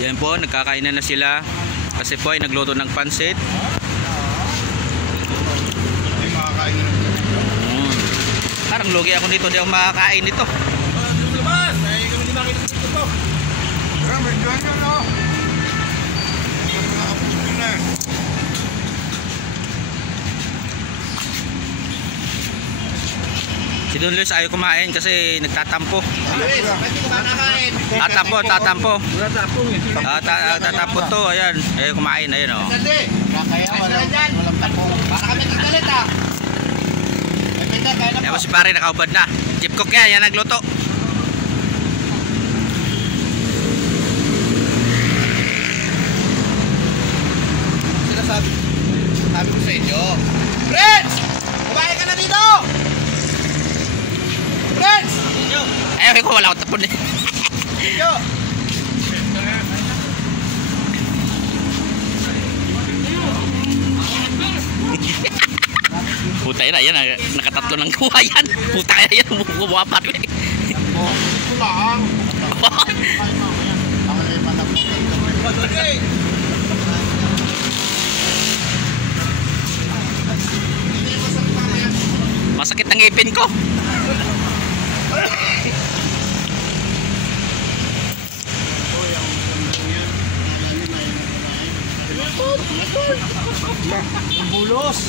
Yan po, nagkakainan na sila. Kasi po ay nagluto ng pansit. Hindi makakain na. Parang lugi ako dito, hindi ako makakain nito. Labas! Ay, kami din nakita dito to. Pero medyo nyo, no? Si Don Luis ayaw kumain kasi nagtatampo. Luis, ba't di ka makakain? Tatampo. Tatampo Tatampo to, ayan. Ayaw kumain, ayan o. Sandi! Kaya walang tapo. Para kami nagkalit ah. Yan po si pare nakaubad na. Jeep cook yan nagluto. Sabi ko sa inyo, Friends! Kumain ka na dito! Friends! Ayaw ko, wala akong tapon eh. Inyo! Puta yan, nakatatlo ng kawayan. Puta yan, bumuwapat eh. Ito lang. Masakit ang ngipin ko. Bulos!